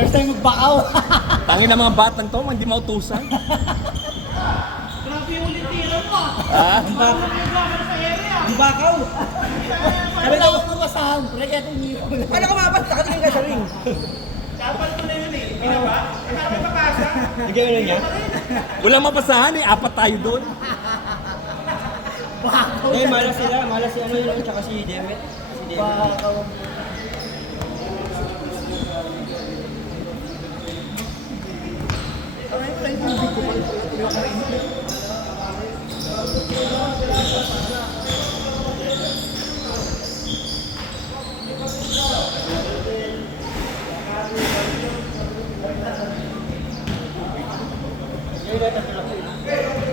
First time magbakaw. Tangin na mga batang to, hindi mautusan. Grabe yung ulit tira mo ah. Ah? Ang bakaw sa area. Ang bakaw. Sabi Wala akong mabasahan, pre, kaya tumiro ko lang. Paano ka mapas? Nakatingin ka sa ring. Dapat ko na yun eh. Binaba? Ano may papasa? Hindi ka niya? Walang mapasahan eh, apat tayo doon. Bakaw. Eh, malas sila. Malas si ano yun, tsaka si Demet. Si Demet. Bakaw. Ay, wala yung tubig ko pa.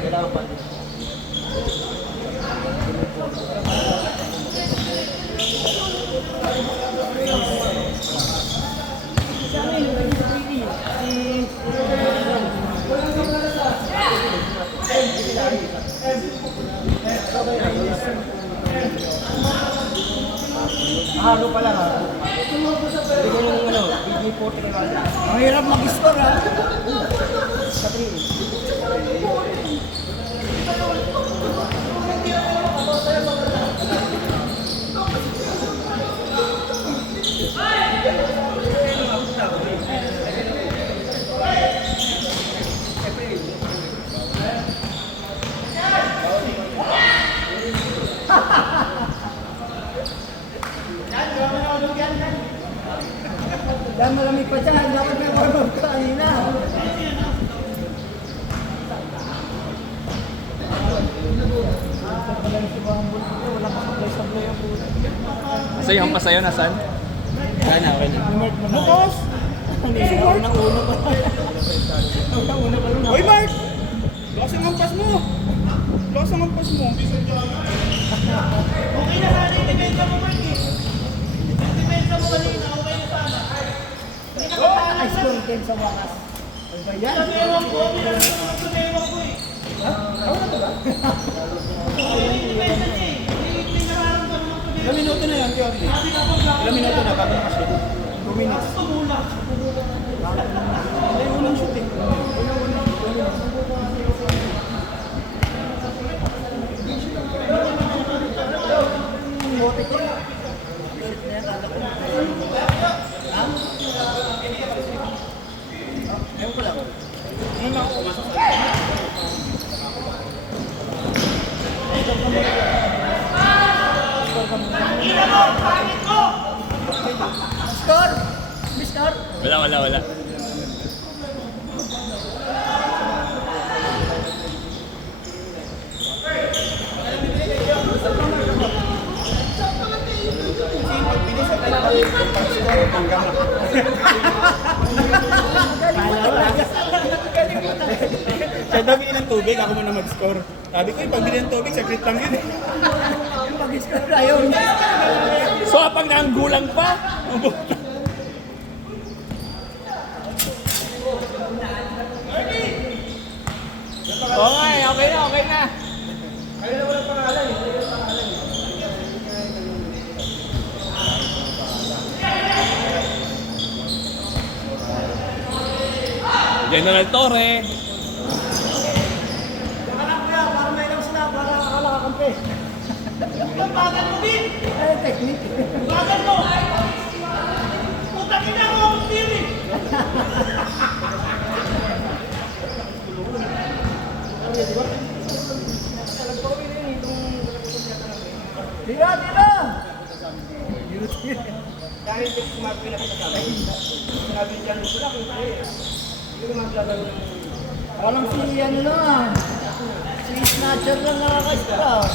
Kailangan pa. Halo pa lang ha. Hindi ko yung ano, BG40 kay Wanda. Ang hirap mag-score, ha? Sa 3. Dahil malamig pa dyan, dapat may warm-up ka kanina. Wala pa supply ang puto. Sa'yo, ang pasayo nasan? Sana, okay na. Bukas! Unang-una pa. Unang-una pa lang. Hoy Mark! Lakas ang ampas mo! Lakas ang ampas mo! Okay na sana yung depensa mo Mark eh. Yung depensa mo kanina, okay na sana. Hindi ka pa Ay, score din sa wakas. Ano ba yan? Sumewang ko, sumewang ko eh. Ha? Ako na to ba? Yung depensa niya eh. Hindi nararamdaman ng sumewang. Ilang minuto na yan, Kiyori? Ilang minuto na bago nakashoot? 2 minutes. Tumulak. Ay, unang shoot eh. Bote ko. Visit na yan, kala ko. Ha? Ewan ko lang. Score! May score? Wala. Siya daw bili ng tubig, ako muna mag-score. Sabi ko, pagbili ng tubig, saglit lang yun eh. Yung mag-score ayaw niya. So, apang naanggulang pa. Okay na. Kaya na walang pangalan eh. General Torre. Para may lang sila, para nakakakampi. Ang bagal mo din! Ay, technique. Bagal mo! Putang ina mo ang tiri! Tira, tira! Dahil ito si Mark pinapasama. Sinabi niya, gusto lang yung play. Hindi ko maglalaro ng... Walang si ano lang. Si Snatcher lang nakaka-score.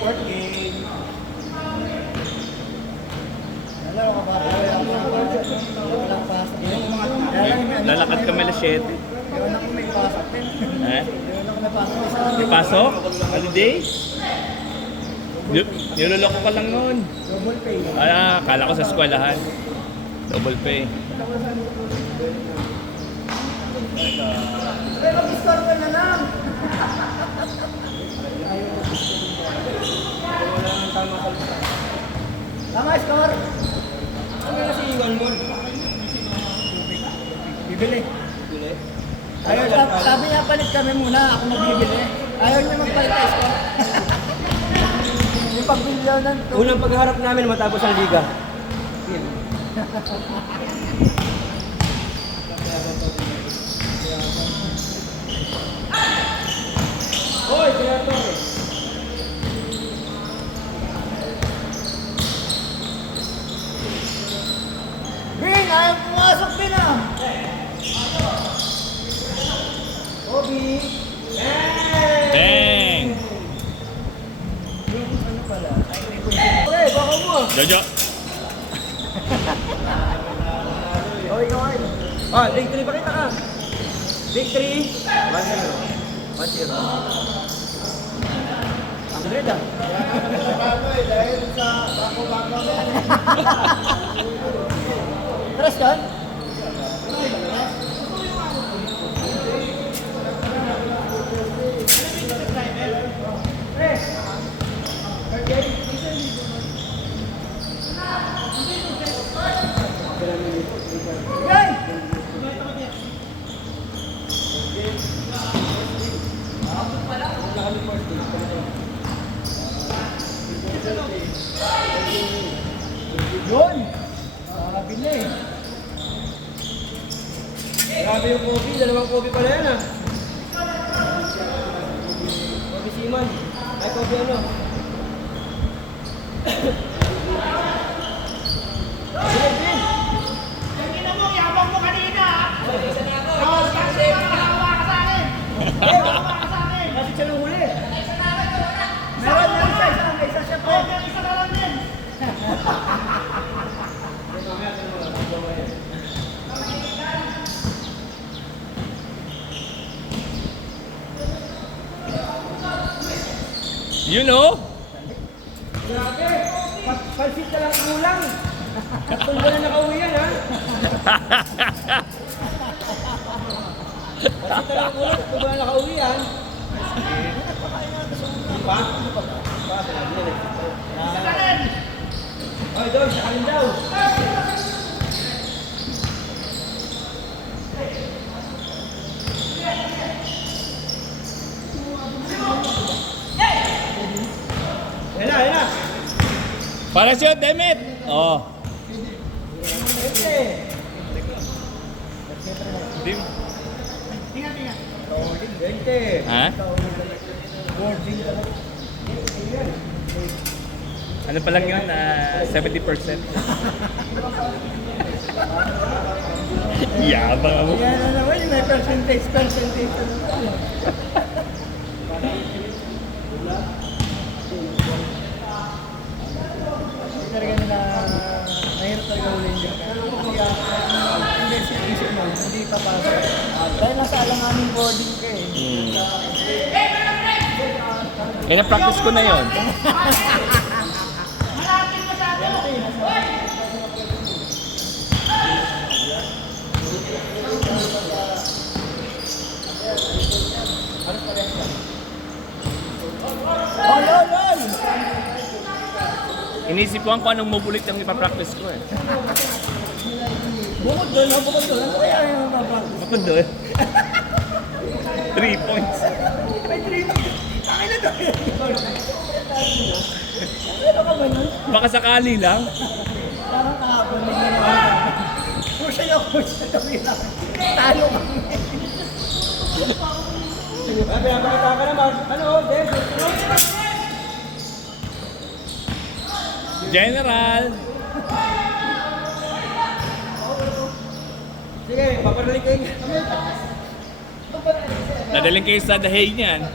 Fourth game. Alam ko ba? Walang pasok. Lalakad kami alas 7. Ewan ako may pasok din. Eh? Ewan ako na May pasok? Holiday? Niloloko ka lang noon. Double pay. Kala ko sa eskwelahan. Double pay. Pero mag-score ka na lang. Wala nang tama sa lupa. Tama, score. Ano na si Iwan mo? Bibili. Bili? Ayaw, sabi niya palit kami muna, ako magbibili. Ayaw niya magpalit tayo score. Yung pagbilyaw ng Unang pagharap namin matapos ang liga. Hoy, kaya to. Bing, ayaw pumasok din ah. Obi. Dang! Okay, baka mo. Jojo! Okay, okay. Ah, victory pa kita ka. Victory. 1-0. 1-0. Ang red ah. Dahil sa bako-bako. Tres doon? Yay! Yun! Nakabili. Grabe yung Kobe. Dalawang Kobe pala yan ah. Kobe Siman. Ay, Kobe ano? Tingnan mo, yabang mo kanina ha. Oo, kasi makahawa ka sa akin. Makahawa ka sa akin. Kasi siya nung huli. Meron na isa, may isa siya po. Oo, may isa na lang din. You know? Grabe. Palsit na lang kulang. Tatlong buwan na nakauwi yan ha. Palsit na lang kulang. Tatlong buwan na nakauwi yan. Di ba? Ay, doon. Sa kanin daw. Yan na, yan na. Para shoot, Demit! Oh. Dim. Tingnan, tingnan. 20. Ha? Ano pa lang yun? 70%. Yabang ako. Yan na naman yung may percentage na naman. Talaga nila, mahirap talaga ulit yun. Kasi hindi isip mo, hindi papasok. Dahil nasa alanganing boarding ka eh. Eh, na-practice ko na yon. Malapit masyado. Oh, lol, lol! Inisip ko kung anong mabulit yung ipapractice ko eh. Bukod doon, bukod doon. Ano kaya yung mapapractice? Bakit doon? 3 points. May 3 points. Takay na doon. Ano ka ba nun? Baka sakali lang. Parang kahapon, nagnanawa ka. Push yung push na tabi lang. Talo kami. Pinapakita ka naman. Ano, Dave? General! Sige, paparalik kayo. Nadaling kayo sa dahay niyan.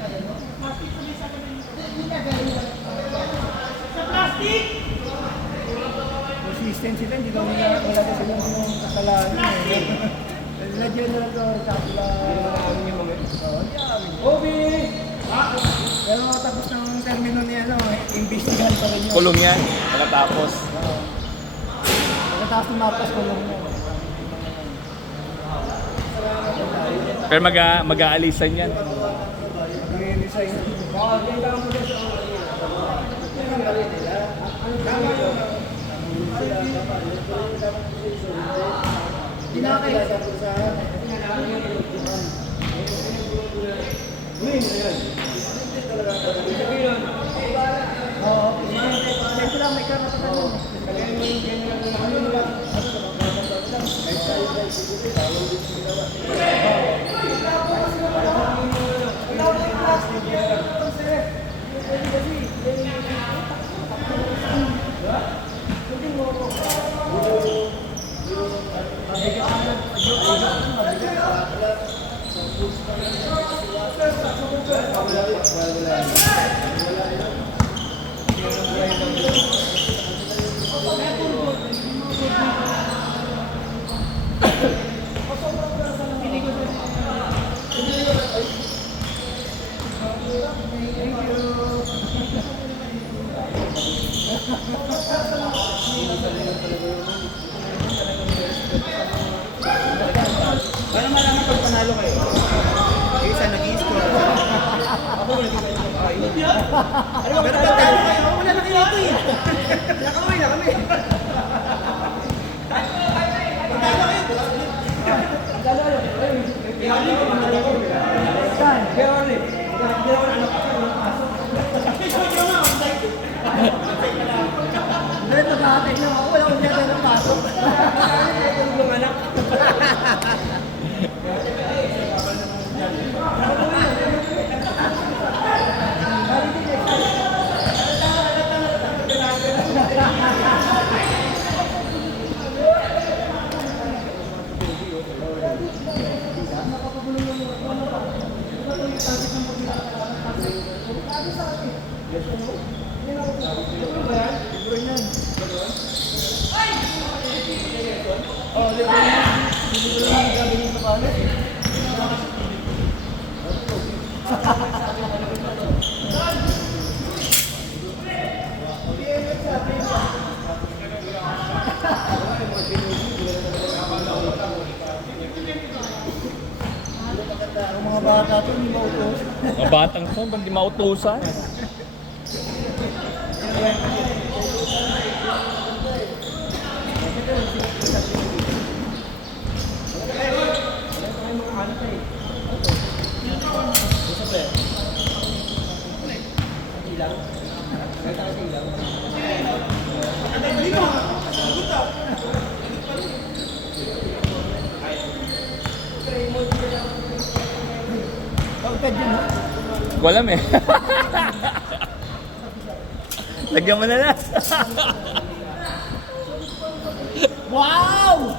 Sa plastic. Consistent sila, hindi kami wala na silang kasalanan. Sila general ko, tapos Oo, hindi amin. Bobby! Pero tapos ng termino niya, imbestigahan pa rin yun. Kulong yan. Pagkatapos. Pagkatapos ng mapas, kulong mo. Pero mag-aalisan yan. Mag-resign. Ito lang, may karapatan mo. Para malaman pag panalo kayo. Yung isa nag-i-score. Ako nag-i-score. Ano ba panalo kayo? Wala na kayo ito eh. Nakawin na kami. Dito nakatay na ako, wala akong dito ng pasok. Yung anak. Ang mga bata ito, hindi mautos. Mga batang to, hindi mautusan. Pagkad yun, ha? Hindi ko alam eh. Lagyan mo na lang. Wow!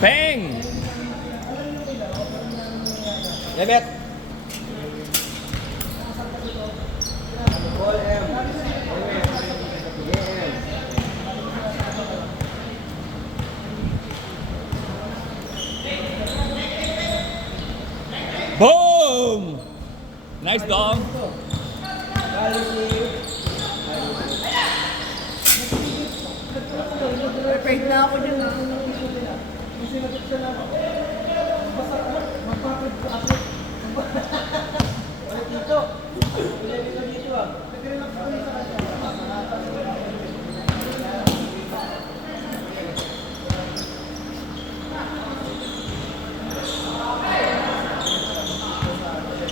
Peng! Lebet. Ball M. Boom! Nice dog. Paid na ako dyan.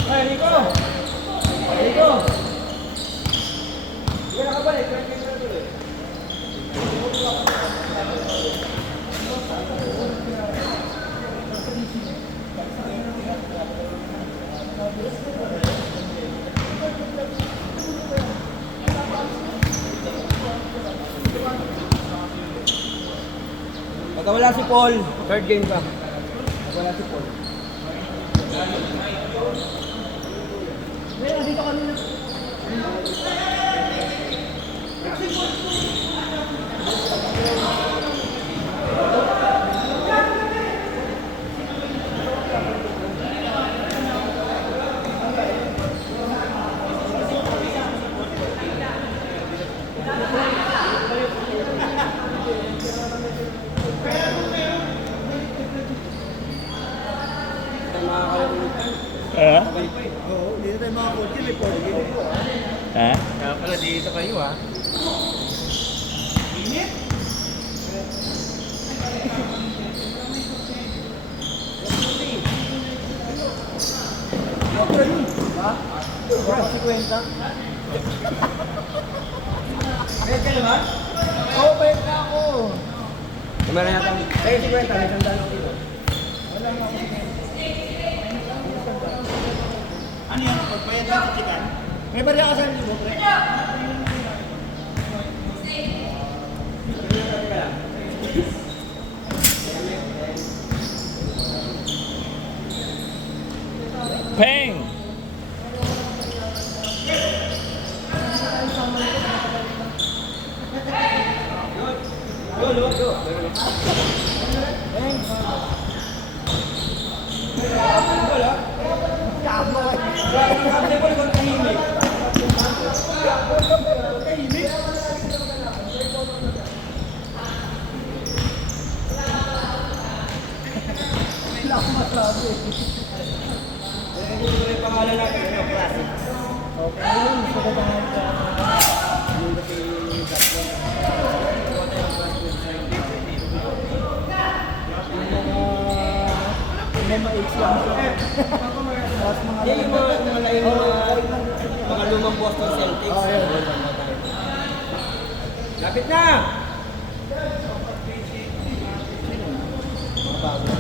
Hey, Rico! Rico! Hindi ka nakabalik. Kaya kayo na tuloy. Pagka wala si Paul, third game ka. Pagka wala si Paul. Well, dito kami na. Ha? Oo, hindi na tayo mga kotse, may pogi. Ha? Kaya pala dito kayo ah. Ha? Baka 50? Bayad ka naman? Oo, bayad na ako. Meron yata. Ay, 50. May sandaan ako dito. Wala nga ako. Ano yan? Pagbayad lang sa chikan? May barya ka sa libo, pre. Peng! Wala akong masabi. Yung pangalan natin, ano, classic. Okay, yun. Gusto ko bangan ka. Yung mga maiksi lang siya. Tapos mga Yan yung mga malayo mga lumang Boston Celtics. Oh, yun. Lapit na! Mga bago.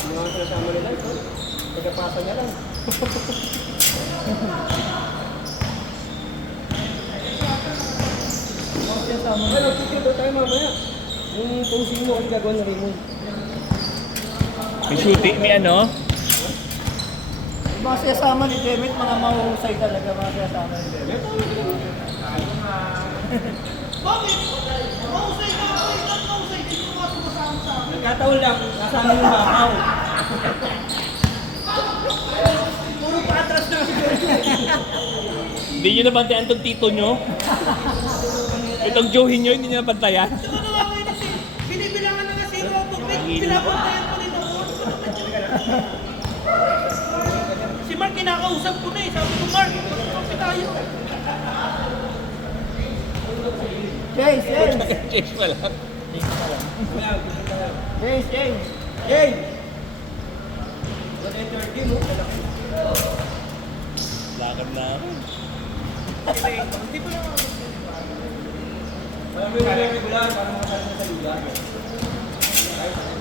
Yung mga sinasama nila, ito. Pagkapasa niya lang. Ay, mag-picture daw tayo mamaya. Yung posing mo kasi gagawin na Raymond. May shooting, may ano? Yung mga siyasama ni Demet, mga mahusay talaga mga siyasama ni Demet. Bakit? Mahusay ka ako. Ikaw mahusay. Dito ka sumasama sa akin. Nagkataon lang, kasama yung bakaw. Puro patras na siguro. Hindi nyo nabantayan itong tito nyo? Itong Joey nyo, hindi nyo nabantayan? Ito na nga ngayon kasi. Binibilangan na kasi yung autobreak. Pinapuntayan pa rin ako. Si Mark kinakausap ko na eh. Sabi ko, Mark, kasi tayo. Chase, Chase! Chase pa lang. Chase, Chase! Hey! What enter game, oh? Lakad na ako. Hindi ko lang ako. Alam mo yung regular, para makasali na sa lugar.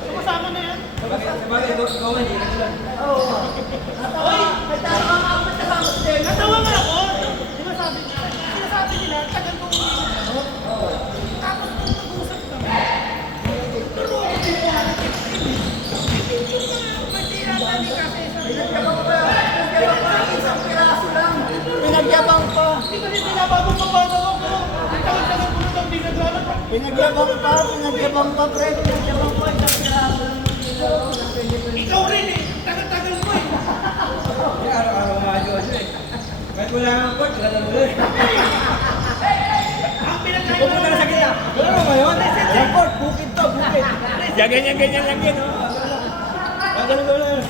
Sumasama na yan. Sabagay, ikaw man, regular. Oo. Natawa! May tama nga ako kasama si Demet. Natawa nga ako. Di ba sabi nila? Sinasabi nila, tagal ko uminom. Tapos kung nag-usap kami, pero ako din po picture na may tirata ni kasi Pinagyabang pa! Pinagyabang pa! Isang piraso lang! Pinagyabang pa! Hindi kasi pinabagong mabagaw ako. Tagal-tagal ko na daw di naglalaro. Pinagyabang pa! Pinagyabang pa, pre! Pinagyabang pa! Isang piraso lang! Ikaw rin eh. Tagal-tagal mo eh. Kaya araw-araw mga Diyos eh. Kahit wala kang court, wala na muli. Ang pinagkaiba Pupunta na sa kita. Wala mo ngayon? Sa court, bukid to, bukid. Ganyan-ganyan lang yun, oh. Ganun.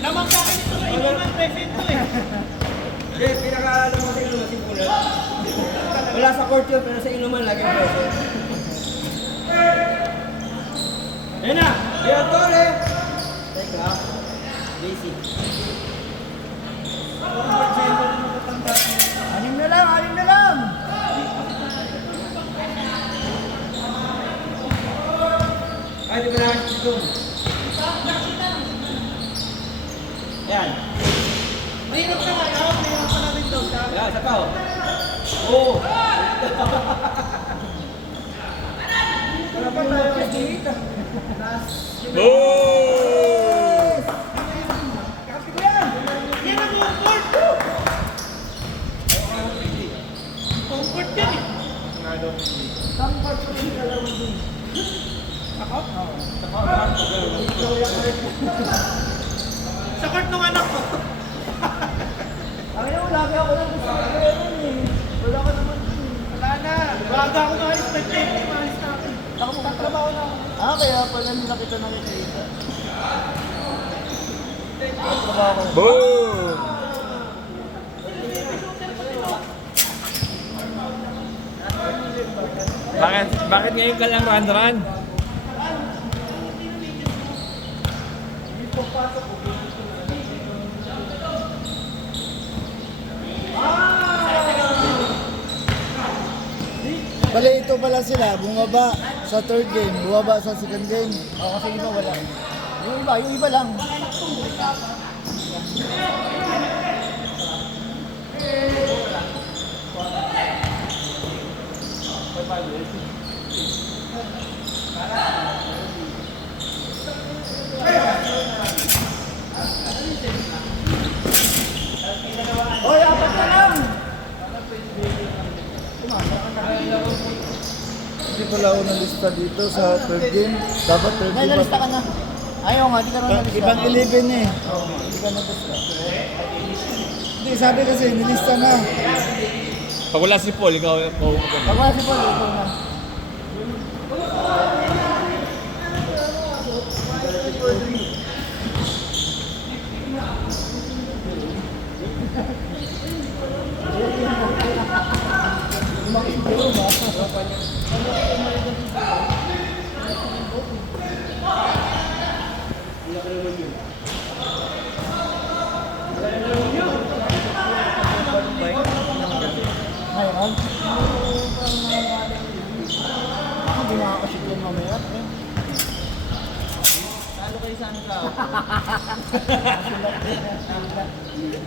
Lamang sa akin ito sa inuman present to eh. Yes, pinaka-alam mo sa inuman, simulan. Wala sa court yun, pero sa inuman lagi ang present. Ayun na! Ayan, Tore! Teka, basic. Anim na lang! Anim na lang! Ay, di ba na dito? Yan. Mahirap na kayo, mahirap pa namin daw siya. Yan, isa pa oh. Oo. Wala pa tayo kasi dito. Boom! Kasi ko yan. Yan ang comfort. Comfort yan eh. Comfort ko yung dalawang din. Ako? Sa court nung anak ko. Ang ina mo, lagi ako lang gusto ko eh. Wala ka naman din. Wala na. Baga ako maalis na check. Maalis na ako. Ako magtatrabaho na ako. Kaya pala nila kita nakikita. Trabaho ko. Boom! Bakit ngayon ka lang run-run? Bale, ito pala sila, bumaba sa third game, bumaba sa second game. Kasi iba wala. Yung iba lang. Hoy, apat na lang! Hindi pala ako nalista dito sa third game. Dapat third game. Nalista ka na. Ayaw nga, di ka naman nalista. Ibang 11 eh. Hindi ka nalista. Hindi, sabi kasi, nilista na. Pag wala si Paul, ikaw maganda. Pag wala si Paul, ito na. Ngayon, ako di makakashoot yan mamaya. Talo kayo sa ano ka?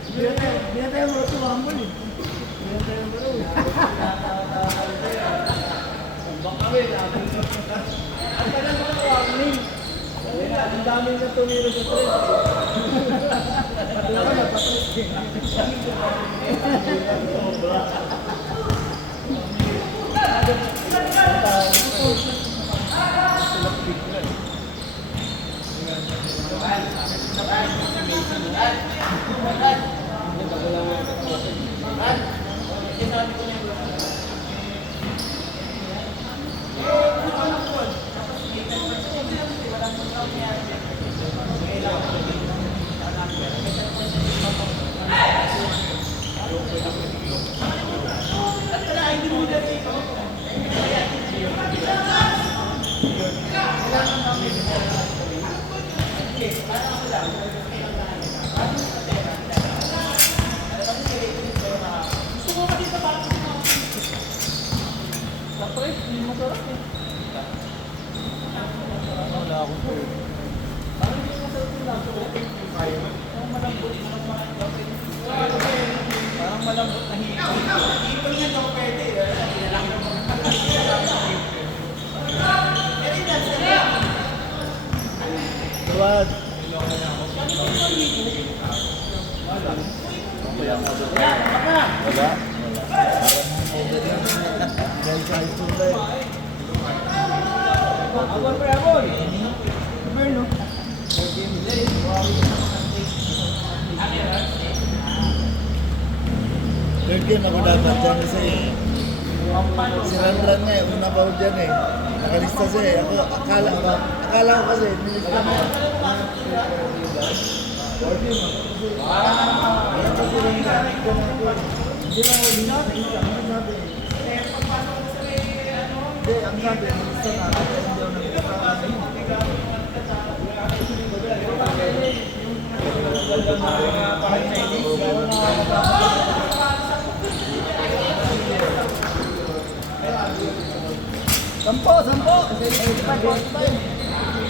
Hindi na tayo mo tumambol eh. Hindi na tayo mo Ang tagal mo na warning. Ang dami na tumiro sa tres. Pati ako nagpatris din. Parang malambot na hito. Hito niya daw pwede. Tuwad. Wala. Dahil sa itura eh. Abon pre, abon. Merlo. Third game ako dapat dyan kasi si Ranran nga eh, una pa ako dyan eh. Nakalista siya eh. Ako, akala ko kasi, nilista mo. Hindi na ako nilista. Ang sabi, hindi, ang sabi, nilista na. Kaya hindi ako nagkita. Sampo! 85, 45.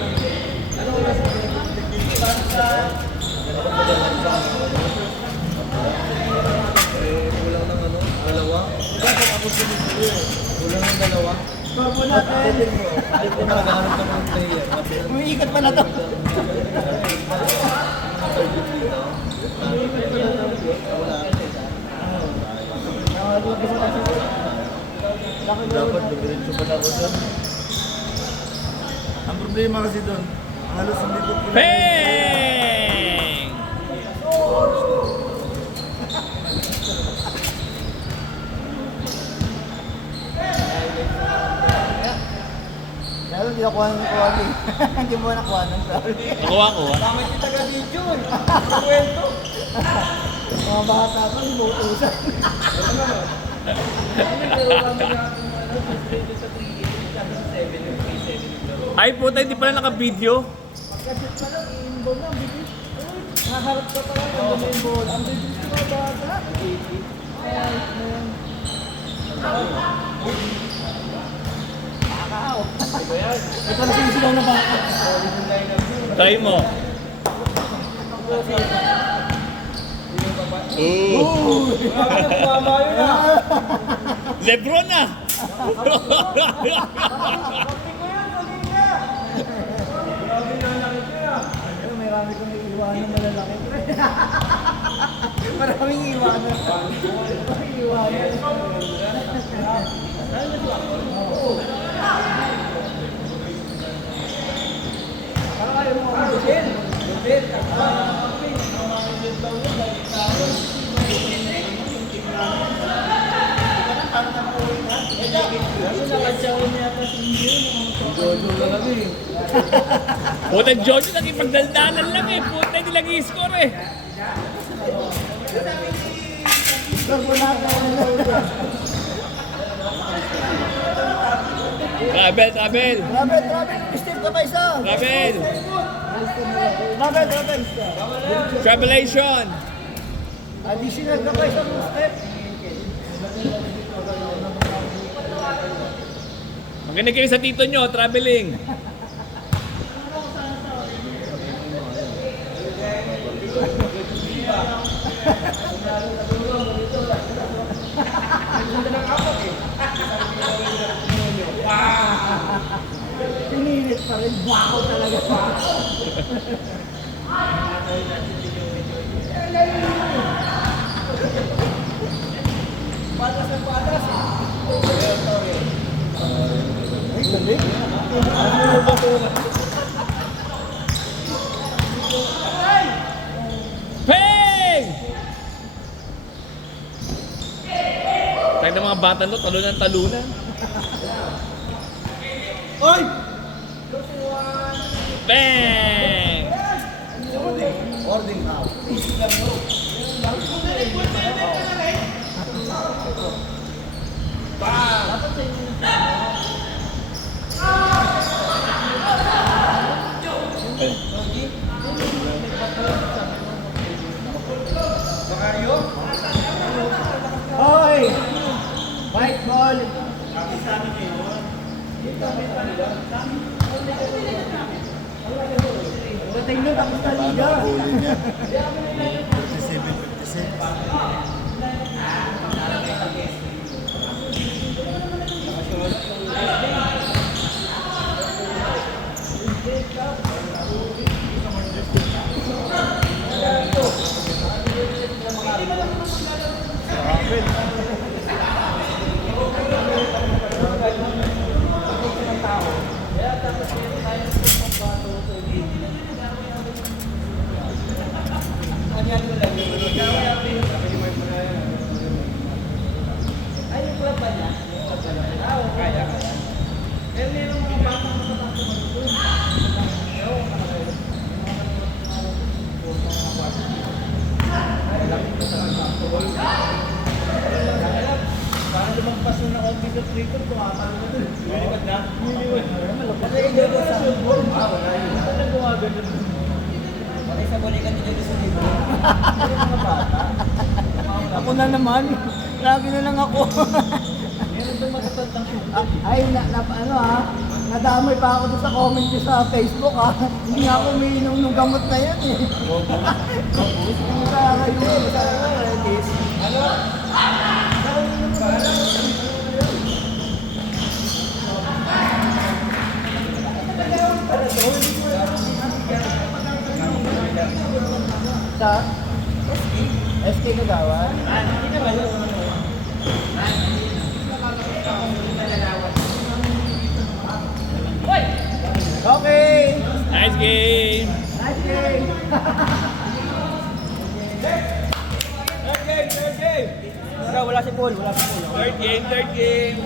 Umiikot pa na to. Dapat diretso pa na ako doon. Ang problema kasi doon, halos hindi ko kilala. Peng! Lalo hindi nakuha ng kuha din. Hindi mo nakuha ng sorry. Nakuha ko. Bakit kita ka-video eh? Kwento. Mga bata pa, inuusan. Ay puta, hindi pala naka-video. Pagkasit pa lang, i-involve na, bilis. Nakaharap ka pa lang, ang involve. Ang bilis ko mga bata. Ay, man. Nakakaaw. Ito na sinisigaw na baka. Try mo. Lebron na! Pero may marami kong iiwanan na lalaki. Maraming iiwanan. Maraming iiwanan. Parang ayaw mo ako Dudel. Dudel. Jojo na lang eh. Puta, Jojo, nagipagdaldalan lang eh. Puta, hindi lagi score eh. Rabel, Rabel. Rabel, Steve ka pa isa. Rabel. Rabel. Travelation. Additional ka pa isang step. Makinig kayo sa tito nyo, traveling. Pinilit pa rin. Wow talaga. Patas ng patas. Ay, gabi. Ano ba ito? Peng! Tayo ng mga bata no, talunan. Oy! Peng! Ording out. Hoy! White ball! Patay nyo, tapos na liga. Huli niya. 57-56. Parang lumagpas nung na-office of Twitter, tumatalo na doon. Lilipad na? Lilipad. Kasi hindi ko sa football. Ano gumagano doon? Pati sa balikan dito sa libro. Ano yung mga bata? Ako na naman. Lagi na lang ako. Meron doon matatandang ay, ano ha? Nadamay pa ako doon sa comment ko sa Facebook ha. Hindi nga ako umiinom ng gamot na yan eh. Ano? Sa? SK Kagawan? Okay! Nice game! Nice game! Third game! Wala si Paul. Third game!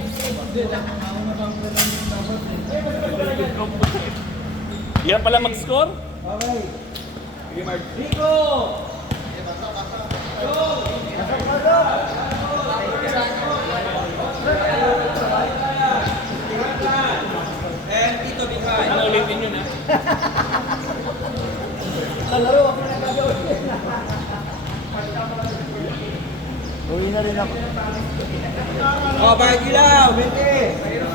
Hirap pala mag-score? Rico! And Tito Bigay. Ano ulitin yun ha? Kalaro ako na gagawin. Uwi na rin ako. Oh, bakit ilaw? 20.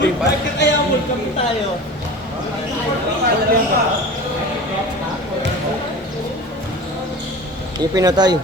Bakit ka kaya World Cup tayo? Yung pinatay.